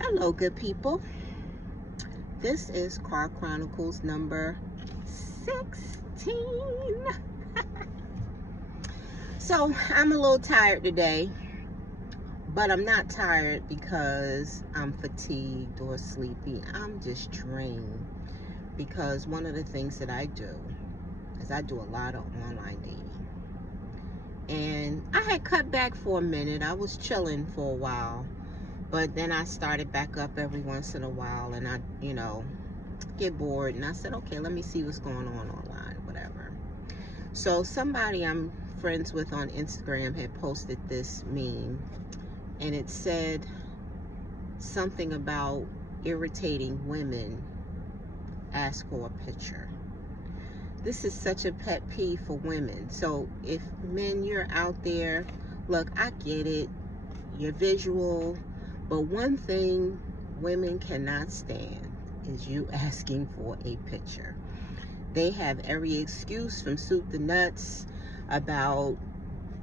Hello, good people. This is Chronicles number 16. So, I'm a little tired today, but I'm not tired because I'm fatigued or sleepy. I'm just drained because one of the things that I do is I do a lot of online dating. And I had cut back for a minute. I was chilling for a while, but then I started back up every once in a while, and I, get bored, and I said, okay, let me see what's going on online, whatever. So somebody I'm friends with on Instagram had posted this meme, and it said something about irritating women ask for a picture. This is such a pet peeve for women. So if men, you're out there, look, I get it, you're visual, but one thing women cannot stand is you asking for a picture. They have every excuse from soup to nuts about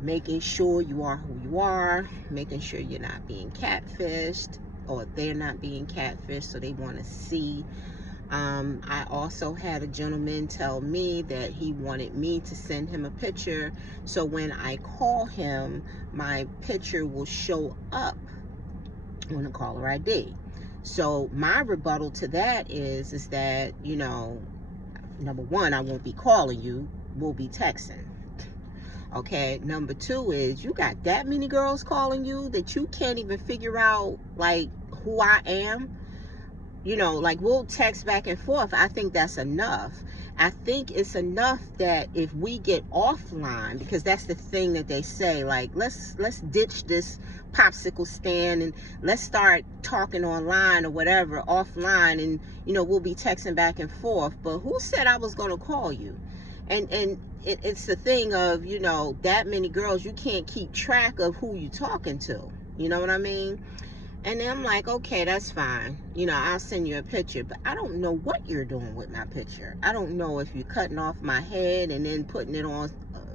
making sure you are who you are, making sure you're not being catfished, or they're not being catfished, so they want to see. I also had a gentleman tell me that he wanted me to send him a picture, so when I call him, my picture will show up on the caller ID. So my rebuttal to that is that, number one, I won't be calling you, we'll be texting. Okay, number two is you got that many girls calling you that you can't even figure out like who I am. Like we'll text back and forth. I think that's enough. I think it's enough that if we get offline, because that's the thing that they say, like let's ditch this popsicle stand and let's start talking online or whatever offline, and we'll be texting back and forth. But who said I was going to call you? And it's the thing of, that many girls, you can't keep track of who you're talking to. You know what I mean? And then I'm like, okay, that's fine. I'll send you a picture. But I don't know what you're doing with my picture. I don't know if you're cutting off my head and then putting it on,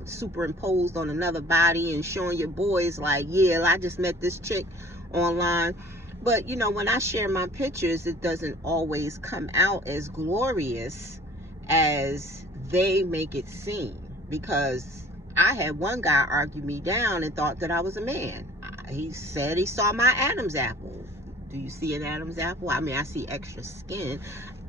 superimposed on another body and showing your boys like, yeah, I just met this chick online. But, when I share my pictures, it doesn't always come out as glorious as they make it seem. Because I had one guy argue me down and thought that I was a man. He said he saw my Adam's apple. Do you see an Adam's apple? I mean, I see extra skin.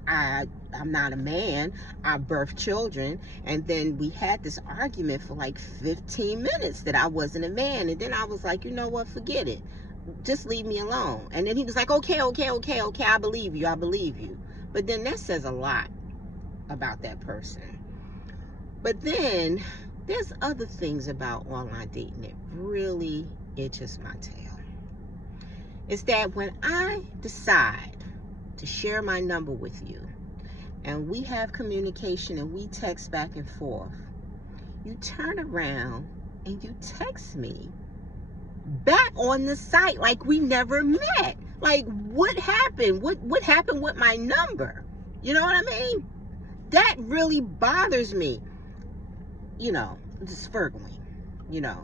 I'm not a man. I birth children. And then we had this argument for like 15 minutes that I wasn't a man. And then I was like, you know what? Forget it. Just leave me alone. And then he was like, okay. I believe you. But then that says a lot about that person. But then there's other things about online dating that really itches my tail. It's that when I decide to share my number with you and we have communication and we text back and forth, you turn around and you text me back on the site like we never met. Like, what happened? What happened with my number? You know what I mean? That really bothers me. It's Virgoing,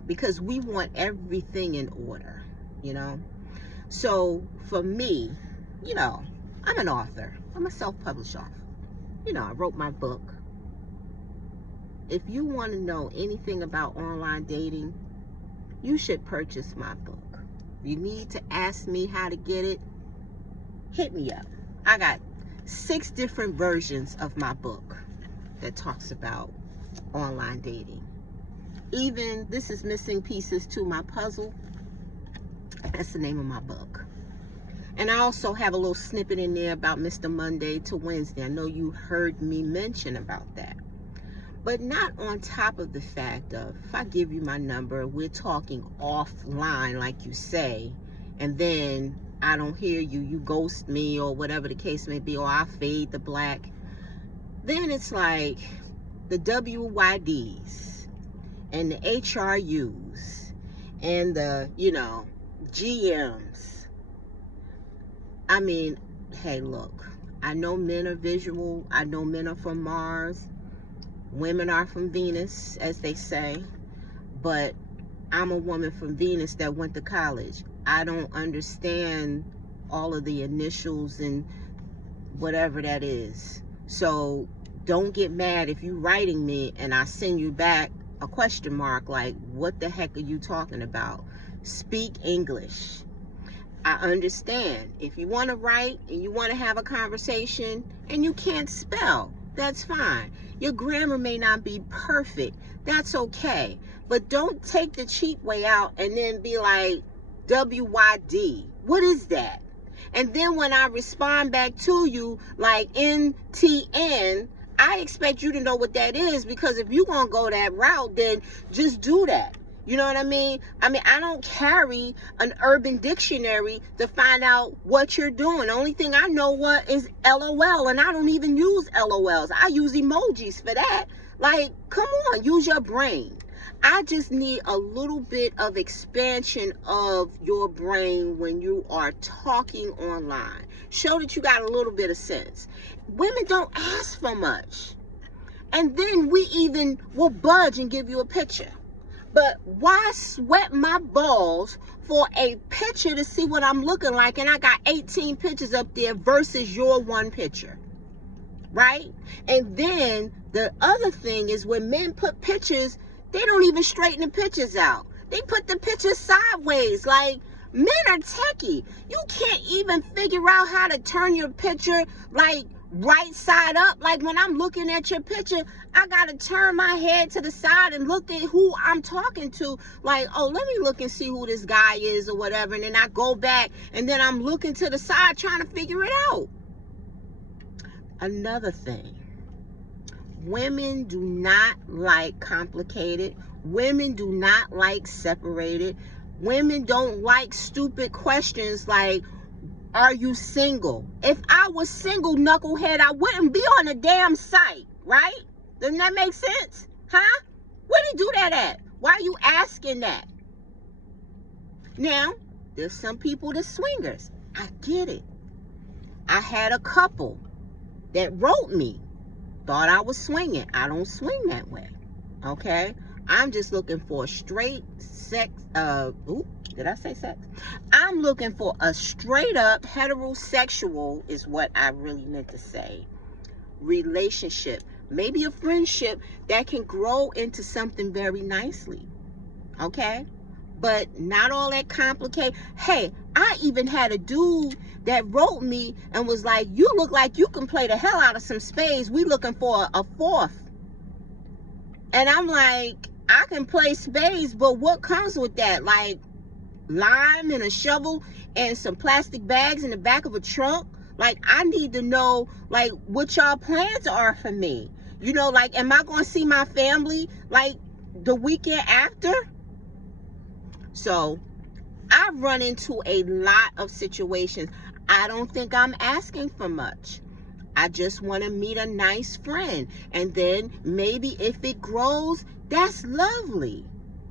because we want everything in order, So for me, I'm an author. I'm a self-published author. I wrote my book. If you want to know anything about online dating, you should purchase my book. You need to ask me how to get it, hit me up. I got 6 different versions of my book that talks about online dating. Even this is missing pieces to my puzzle. That's the name of my book. And I also have a little snippet in there about Mr. Monday to Wednesday. I know you heard me mention about that. But not on top of the fact of, if I give you my number, we're talking offline, like you say, and then I don't hear you, you ghost me, or whatever the case may be, or I fade the black. Then it's like the WYDs and the HRUs and the, GMs. I mean, hey, look, I know men are visual. I know men are from Mars. Women are from Venus, as they say. But I'm a woman from Venus that went to college. I don't understand all of the initials and whatever that is. So don't get mad if you're writing me and I send you back a question mark like, what the heck are you talking about? Speak English. I understand. If you want to write and you want to have a conversation and you can't spell, that's fine. Your grammar may not be perfect. That's okay. But don't take the cheap way out and then be like, WYD. What is that? And then when I respond back to you like NTN, I expect you to know what that is, because if you're going to go that route, then just do that. You know what I mean? I don't carry an urban dictionary to find out what you're doing. The only thing I know what is LOL, and I don't even use LOLs. I use emojis for that. Like, come on, use your brain. I just need a little bit of expansion of your brain when you are talking online. Show that you got a little bit of sense. Women don't ask for much. And then we even will budge and give you a picture. But why sweat my balls for a picture to see what I'm looking like, and I got 18 pictures up there versus your one picture, right? And then the other thing is, when men put pictures, they don't even straighten the pictures out. They put the pictures sideways. Like, men are techie. You can't even figure out how to turn your picture like right side up. Like, when I'm looking at your picture, I gotta turn my head to the side and look at who I'm talking to. Like, oh, let me look and see who this guy is or whatever. And then I go back and then I'm looking to the side trying to figure it out. Another thing, women do not like complicated. Women do not like separated. Women don't like stupid questions like, are you single? If I was single, knucklehead, I wouldn't be on a damn site, right? Doesn't that make sense? Huh? Where do you do that at? Why are you asking that? Now, there's some people that's swingers. I get it. I had a couple that wrote me, thought I was swinging. I don't swing that way, okay? I'm just looking for a straight sex, did I say sex? I'm looking for a straight up heterosexual, is what I really meant to say, relationship. Maybe a friendship that can grow into something very nicely, okay? But not all that complicated. Hey, I even had a dude that wrote me and was like, you look like you can play the hell out of some spades. We looking for a fourth. And I'm like, I can play spades, but what comes with that? Like, lime and a shovel and some plastic bags in the back of a trunk? Like, I need to know, like, what y'all plans are for me. You know, like, am I going to see my family, like, the weekend after? So, I've run into a lot of situations. I don't think I'm asking for much. I just want to meet a nice friend. And then maybe if it grows, that's lovely.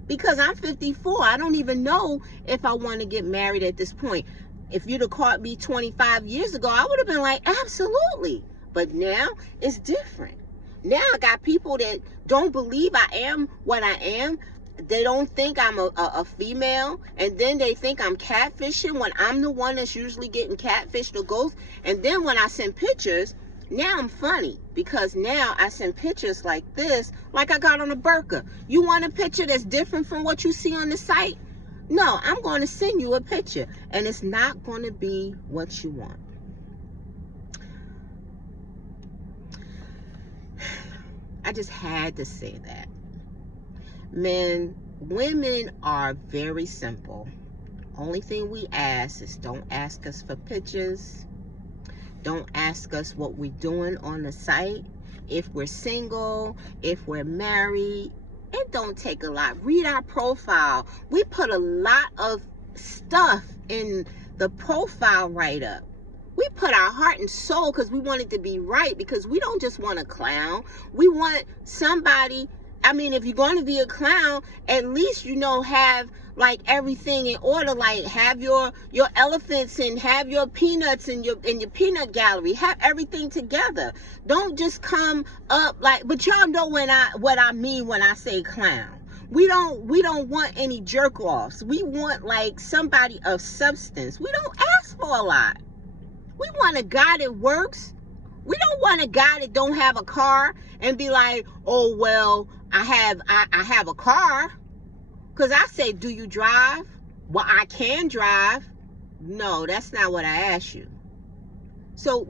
Because I'm 54. I don't even know if I want to get married at this point. If you'd have caught me 25 years ago, I would have been like, absolutely. But now it's different. Now I got people that don't believe I am what I am. They don't think I'm a female. And then they think I'm catfishing when I'm the one that's usually getting catfished or ghost. And then when I send pictures, now I'm funny, because now I send pictures like this, like I got on a burqa. You want a picture that's different from what you see on the site? No, I'm going to send you a picture, and it's not going to be what you want. I just had to say that. Men, women are very simple. Only thing we ask is, don't ask us for pictures. Don't ask us what we're doing on the site. If we're single, if we're married, it don't take a lot. Read our profile. We put a lot of stuff in the profile write-up. We put our heart and soul because we want it to be right, because we don't just want a clown. We want somebody. I mean, if you're going to be a clown, at least, you know, have like everything in order. Like, have your elephants and have your peanuts and your peanut gallery. Have everything together. Don't just come up like, but y'all know what I mean when I say clown. We don't want any jerk offs. We want like somebody of substance. We don't ask for a lot. We want a guy that works. We don't want a guy that don't have a car and be like, oh well, I have a car. Cause I say, do you drive? Well, I can drive. No, that's not what I asked you. So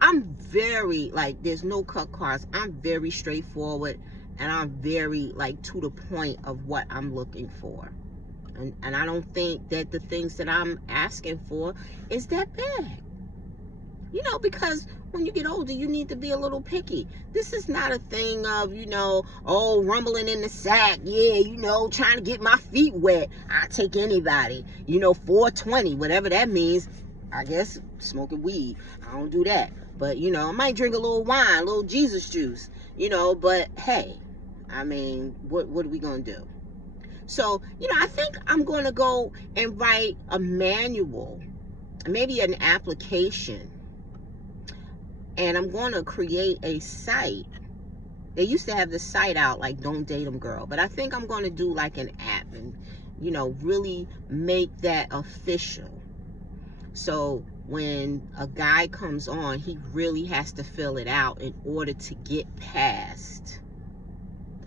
I'm very like, there's no cut cars. I'm very straightforward, and I'm very like to the point of what I'm looking for. And I don't think that the things that I'm asking for is that bad. Because when you get older, you need to be a little picky. This is not a thing of, rumbling in the sack. Yeah, trying to get my feet wet. I take anybody. 420, whatever that means. I guess smoking weed. I don't do that. But, I might drink a little wine, a little Jesus juice. But hey, I mean, what are we going to do? So, I think I'm going to go and write a manual, maybe an application. And I'm going to create a site. They used to have the site out like Don't Date Them Girl. But I think I'm going to do like an app and, really make that official. So when a guy comes on, he really has to fill it out in order to get past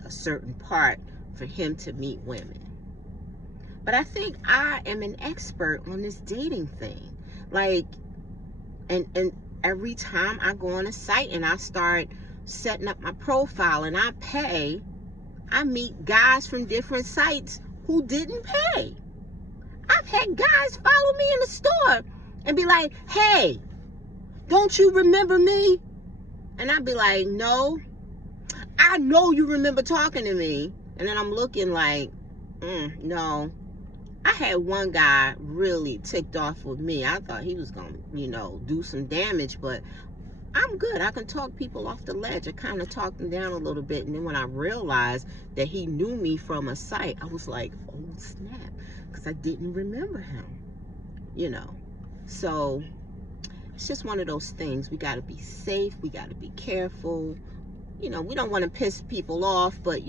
a certain part for him to meet women. But I think I am an expert on this dating thing. Like, and every time I go on a site and I start setting up my profile and I pay, I meet guys from different sites who didn't pay. I've had guys follow me in the store and be like, hey, don't you remember me? And I'd be like, no, I know you remember talking to me. And then I'm looking like, no. I had one guy really ticked off with me. I thought he was going to, do some damage, but I'm good. I can talk people off the ledge. I kind of talked him down a little bit. And then when I realized that he knew me from a site, I was like, oh, snap, because I didn't remember him, So it's just one of those things. We got to be safe. We got to be careful. We don't want to piss people off, but,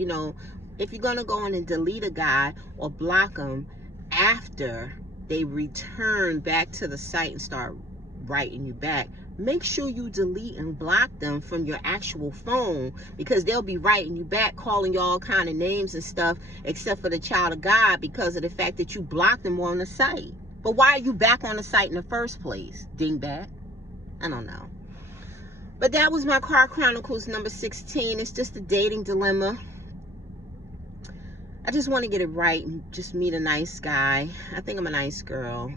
if you're going to go in and delete a guy or block them after they return back to the site and start writing you back, make sure you delete and block them from your actual phone, because they'll be writing you back, calling you all kind of names and stuff, except for the child of God, because of the fact that you blocked them on the site. But why are you back on the site in the first place, dingbat? I don't know. But that was my Car Chronicles number 16. It's just a dating dilemma. I just want to get it right and just meet a nice guy. I think I'm a nice girl.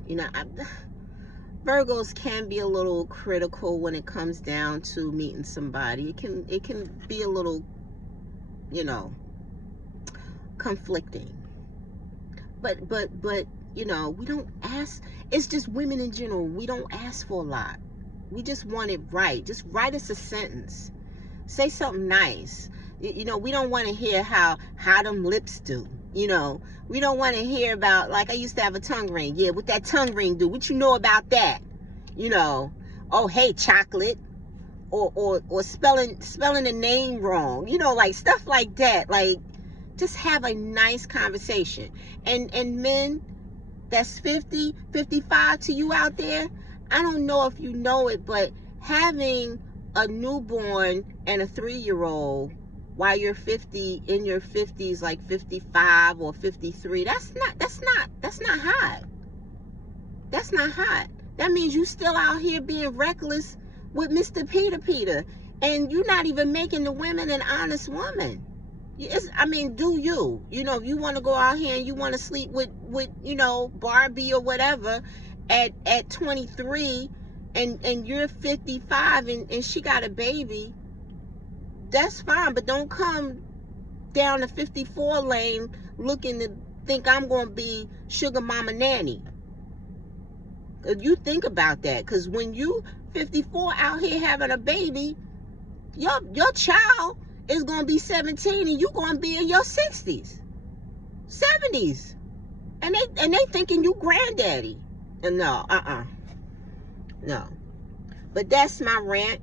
Virgos can be a little critical when it comes down to meeting somebody. It can be a little, conflicting. But we don't ask. It's just women in general. We don't ask for a lot. We just want it right. Just write us a sentence. Say something nice. We don't want to hear how them lips do. We don't want to hear about, like, I used to have a tongue ring. Yeah, what that tongue ring do? What you know about that? Oh, hey, chocolate. Or spelling the name wrong. Like stuff like that. Like, just have a nice conversation. And men that's 50, 55 to you out there, I don't know if you know it, but having a newborn and a 3-year-old while you're 50, in your 50s, like 55 or 53, that's not hot. That's not hot. That means you still out here being reckless with Mr. Peter, and you're not even making the women an honest woman. Do you? If you want to go out here and you want to sleep with Barbie or whatever at 23, and you're 55 and she got a baby, that's fine, but don't come down the 54 lane looking to think I'm going to be sugar mama nanny. You think about that, because when you 54 out here having a baby, your child is going to be 17 and you're going to be in your 60s, 70s, and they thinking you granddaddy. And no, no. But that's my rant.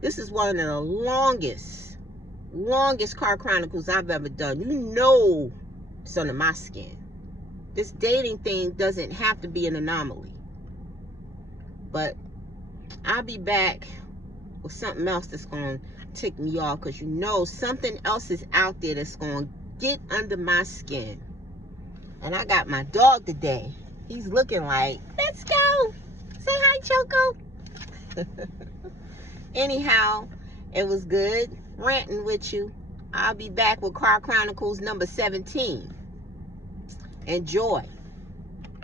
This is one of the longest longest Car Chronicles I've ever done. You know it's under my skin. This dating thing doesn't have to be an anomaly. But I'll be back with something else that's going to tick me off, because you know something else is out there that's going to get under my skin. And I got my dog today. He's looking like, let's go. Say hi, Choco. Anyhow, it was good ranting with you. I'll be back with Car Chronicles number 17. Enjoy.